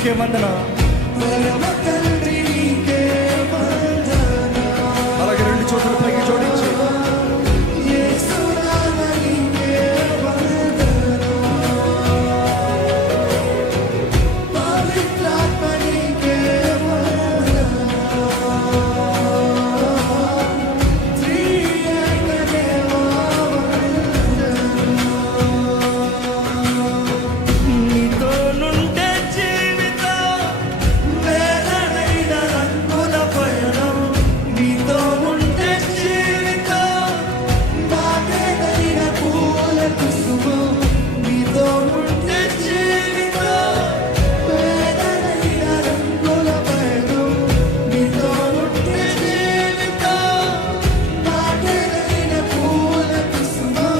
నీకే వందనం. పరమ తండ్రి నీకే వందనం. అలాగే రెండు చేతుల పైకి జోడించి యేసునాథా నీకే వందనం. పవిత్రాత్మ నీకే వందనం. త్రియేక దేవా నీతో నుండే జీవితం, వేదనైన రంగుల పయనం. నీతో ఉంటే జీవితం బాటైన పూల కుసుమం. నీతో ఉంటే జీవితం వేదనైన రంగుల పయనం. నీతో ఉంటే జీవితం బాటైన పూల కుసుమం.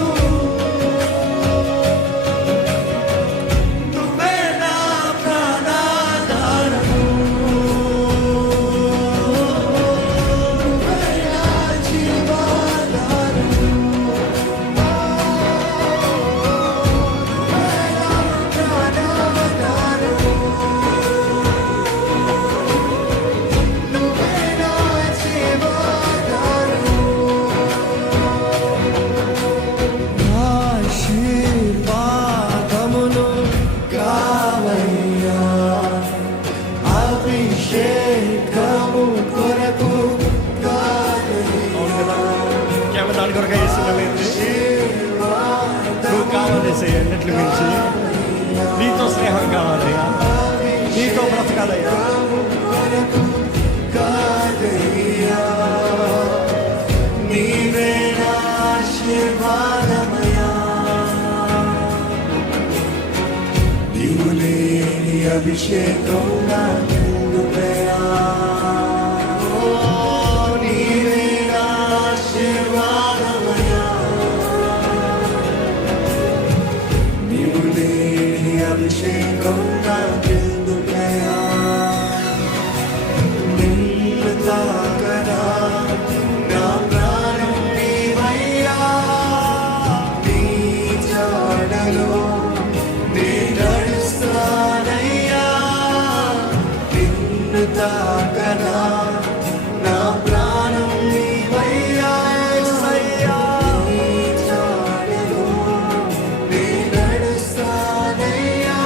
నువ్వే నా ప్రాణాధారము. నువ్వే నా జీవాధారము. నువ్వే నా ప్రాణాధారము. నువ్వే నా జీవాధారము. ఆశీర్వాదములు కావయ్యా అభిషేకము కొరకు కావయ్యా. కేవలం దాని కొరకు వేస్తున్నలేదు. నువ్వు కావాలి అన్నిట్లు మించి నీతో స్నేహం కావాలయ్యా, నీతో బ్రతకాలయ్యా. కొరకు కావయ్యా. నీవే నా ఆశీర్వాదమయ్యా. నీవు లేని అభిషేకం నాకెందుకయ్యా. నీవే నా ఆశీర్వాదమయ్యా. నీవు లేని అభిషేకం నాకెందుకయ్యా. నిన్ను తాకనా నా ప్రాణం నీవయ్యా. నీ జాడలో నే నడుస్తానయ్యా. నిన్ను తాకనా నా ప్రాణం నీవయ్యా. నీ జాడలో నే నడుస్తానయ్యా.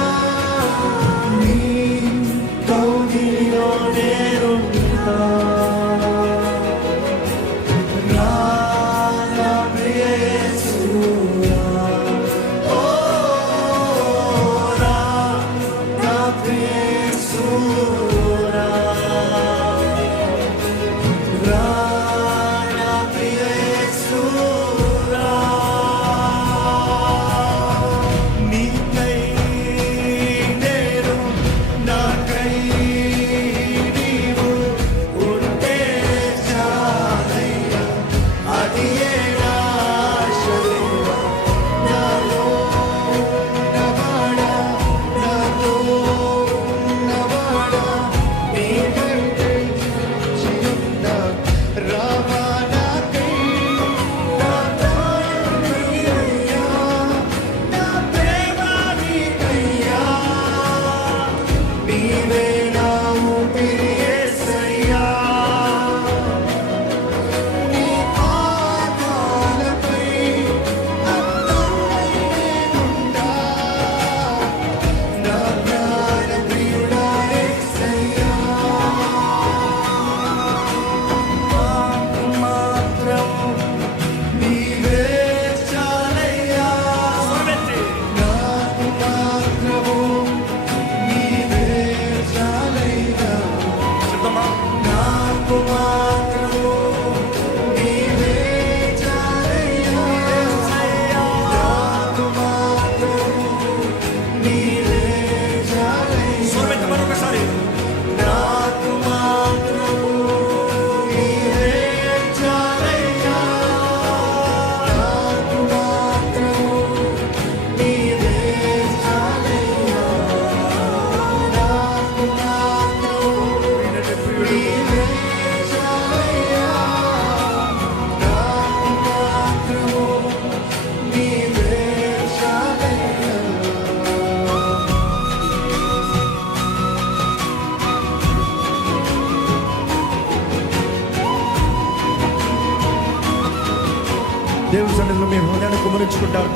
కుమరించుకుంటారు.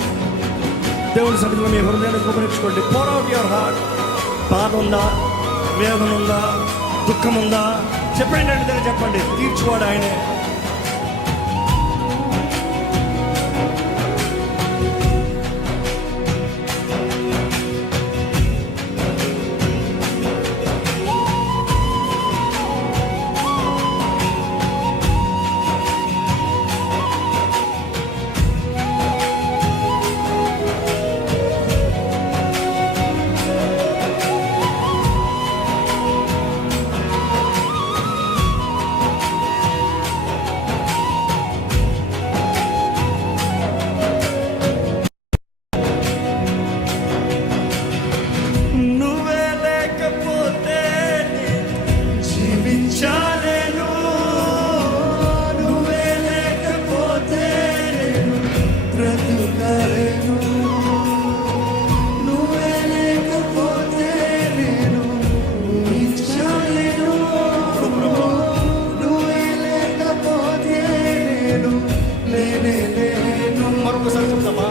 దేవుని సన్నిధిలో మీ హృదయాన్ని కుమరించుకోండి. Pour out your heart. బాధ ఉందా, వేదన ఉందా, దుఃఖం ఉందా చెప్పండి అంటే చెప్పండి. తీర్చువాడు ఆయనే. మరొకసారి చెప్తామా?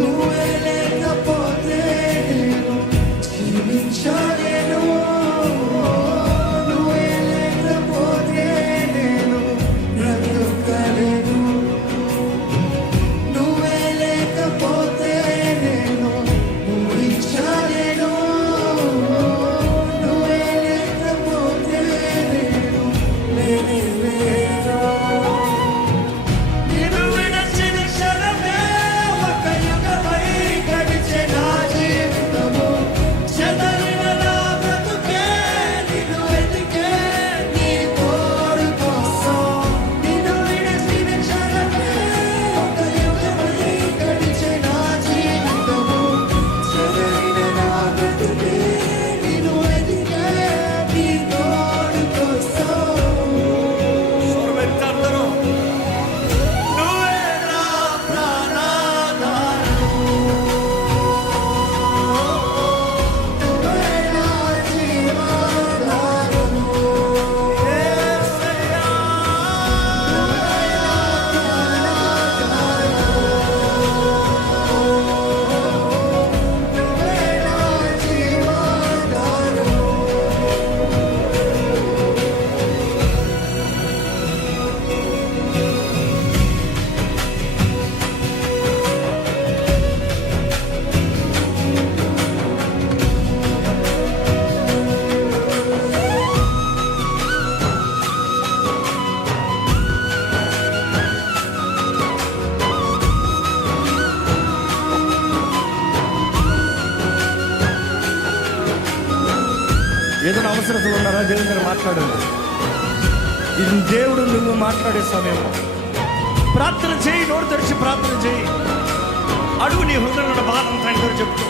నువ్వే లేకపోతే నేను జీవించలేను. నువ్వే లేకపోతే నేను బ్రతకలేను. నువ్వే లేకపోతే నేను ఊహించలేను. నువ్వే లేకపోతే నేను లేను. నిన్ను విడచిన క్షణమే ఒక యుగమై గడిచే నా జీవితము. చెదరిన నా బ్రతుకే నిన్ను వెతికే నీ తోడు కోసం. నిన్ను విడచిన క్షణమే ఒక యుగమై గడిచే నా జీవితము. చెదరిన నా బ్రతుకే నిన్ను వెతికే నీ తోడు కోసం. స్వరమెత్తారు. నువ్వే నా ప్రాణాధారం. నువ్వే నా జీవాధారం. యేసయ్యా. నువ్వే నా ప్రాణాధారం. నువ్వే నా జీవాధారం. ఏదైనా అవసరతలు ఉన్నారా? దేవుని దగ్గర మాట్లాడండి. ఇది దేవుడు నువ్వు మాట్లాడే సమయం. ప్రార్థన చేయి, నోరు తెరిచి ప్రార్థన చేయి. అడుగు నీ హృదయంలో బాధ అంతా ఆయన దగ్గర చెప్తూ.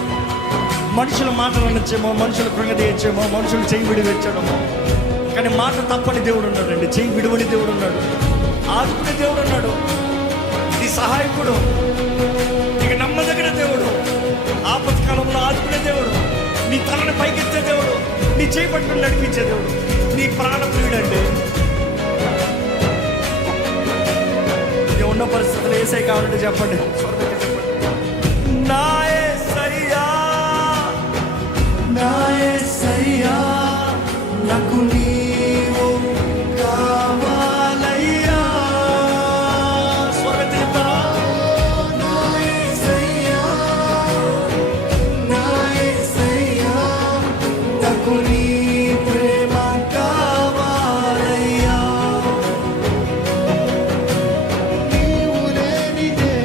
మనుషుల మాటలు అనొచ్చేమో, మనుషుల కృంగదీయచ్చేమో, మనుషులు చెయ్యి విడివెచ్చడమో, కానీ మాట తప్పని దేవుడు ఉన్నాడండి. చెయ్యి విడివని దేవుడు ఉన్నాడు. ఆదుకునే దేవుడు ఉన్నాడు. నీ సహాయకుడు, నీకు నమ్మదగిన దేవుడు, ఆపత్కాలంలో ఆదుకునే దేవుడు, నీ తలని పైకెత్తే దేవుడు, నీ చేయి పట్టుకుని నడిపించే దేవుడు, నీ ప్రాణ ప్రియుడండి. ఇక ఉన్న పరిస్థితులు ఏసై కావాలంటే చెప్పండి. నా యేసయ్యా, నా యేసయ్యా, నాకు నీవు కావాలయ్యా. స్వరమెత్తి చెప్తారా? నా యేసయ్యా, నా యేసయ్యా, నాకు నీ ప్రేమ కావాలయ్యా. నీవు లేనిదే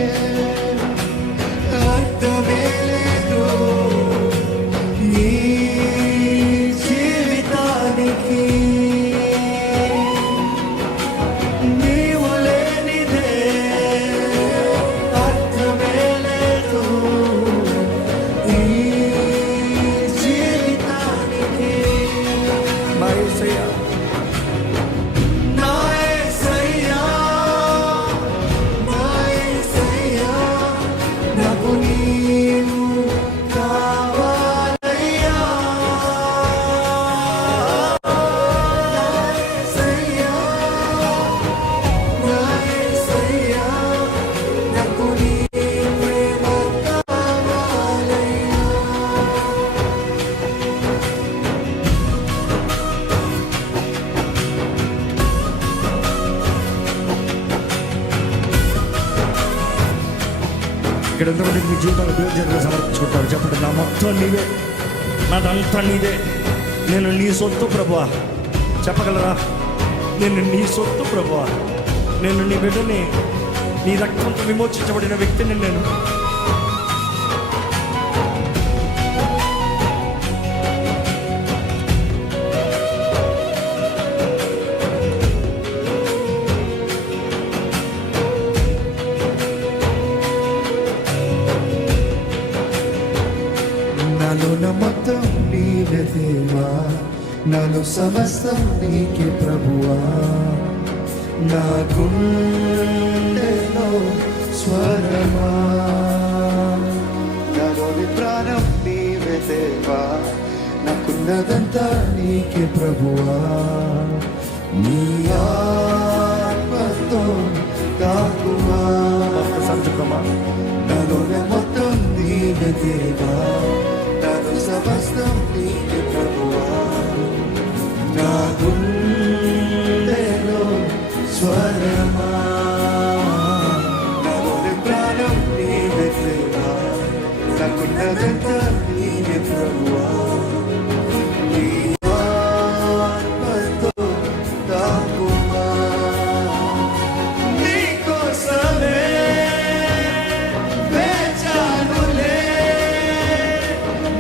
ఇక్కడ ఎంతమంది మీ జీవితంలో దేవుని చేతులు సమర్పించుకుంటారు? చెప్పండి, నా మొత్తం నీవే, నాదంతా నీదే, నేను నీ సొత్తు ప్రభువా. చెప్పగలరా? నేను నీ సొత్తు ప్రభువా, నేను నీ బిడ్డని, నీ రక్తంతో విమోచించబడిన వ్యక్తిని నేను. నాలో మొత్తం నీవే దేవా, నాలో సమస్తం నీకే ప్రభువా. నా గుండెలో స్వరమా, నాలోని ప్రాణం నీవే దేవా, నాకున్నదంతా నీకే ప్రభువా. నీ ఆత్మతో తాకుమా, సంచుకోమా. నాలోని మొత్తం నీవే దేవా, నాలో సమస్తం నీకే ప్రభువా. నా గుండెలో స్వరమా, నాలోని ప్రాణం నీవే దేవా, నాకున్నదంతా నీకే ప్రభువా. నీ ఆత్మతో తాకుమా, నీకోసమే వేచానులే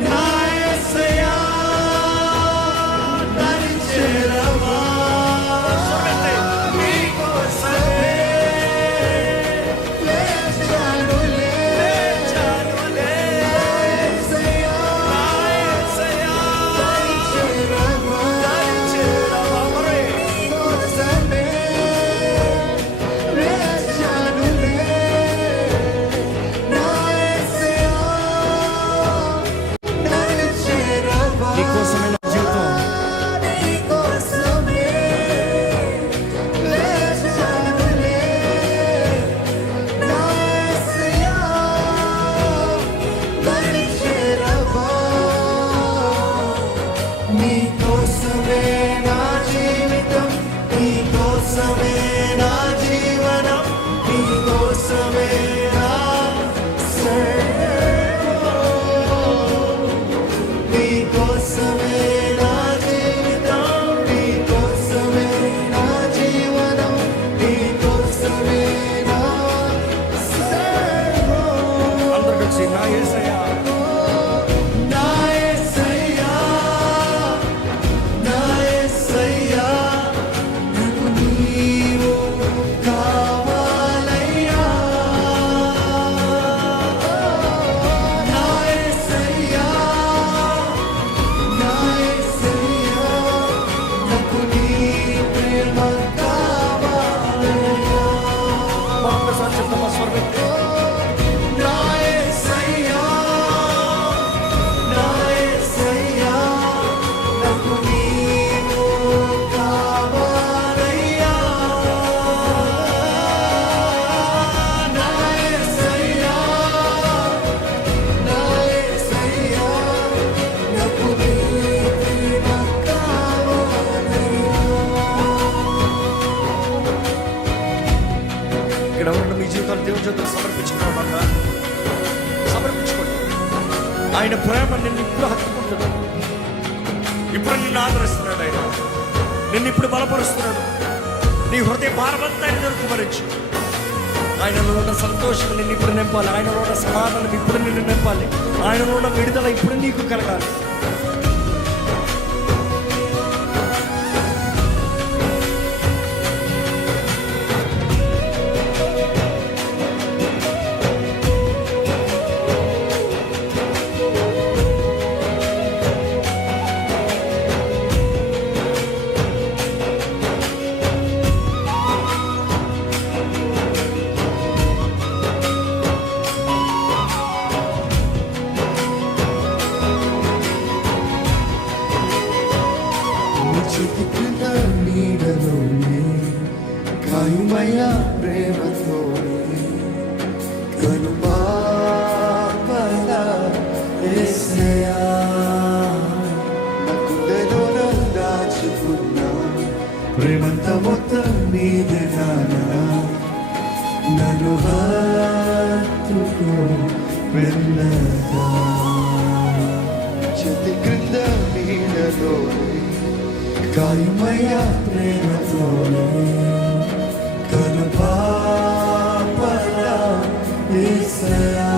నా యేసయ్యా, దరి చేరవా. నీకోసమే వేచానులే నా యేసయ్యా, దరి చేరవా. నీకోసమే వేచానులే నా యేసయ్యా, దరి చేరవా. నీకోసమే నా జీవితం, నీకోసమే వేచానులే నా యేసయ్యా, దరి చేరవా. నీకోసమే నా జీవితం, నీకోసమే నా జీవనం, నీకోసమే నా సర్వం. నీకోసమే నా జీవితం, నీకోసమే నా జీవనం, నీకోసమే నా సర్వం. అందరూ కలిసి నా యేసయ్యా, నా యేసయ్యా, నా యేసయ్యా, నాకు నీవు కావాలయ్యా. నా యేసయ్యా, నా యేసయ్యా, నాకు నీ ప్రేమ కావాలయ్యా. ఒక్కసారి చెప్తామా స్వరమెత్తి? నా యేసయ్యా, నా యేసయ్యా, నాకు నీవు కావాలయ్యా. నా యేసయ్యా, నా యేసయ్యా, నాకు నీ ప్రేమ కావాలయ్యా. ఇక్కడ ఉన్న మీ జీవితాలు దేవుని చేతులు సమర్పించుకోవడం, సమర్పించుకోండి. ఆయన ప్రేమ నిన్ను ఇప్పుడు హత్తుకుంటున్నాడు, ఇప్పుడు నిన్ను ఆదరిస్తున్నాడు, ఆయన నిన్ను ఇప్పుడు బలపరుస్తున్నాడు. నీ హృదయ భారమంతా ఆయన దొరుకుమరించు. ఆయనలో ఉన్న సంతోషం నిన్ను ఇప్పుడు నింపాలి, ఆయనలో ఉన్న సమాధానం ఇప్పుడు నిన్ను నింపాలి, ఆయనలో ఉన్న విడుదల ఇప్పుడు నీకు కలగాలి. చేతి క్రింద నీడలోనే కాయుమయ ప్రేమతోనే కనుపాపల యేసయ్యా, నా గుండెలోన దాచుకున్న ప్రేమంతా మొత్తం నీదే నాన్న. నన్ను హత్తుకో మెల్లగా. చెతి క్రింద నీడలో గాయమయ్య ప్రేమతోనే కను పాపలా యేసయ్యా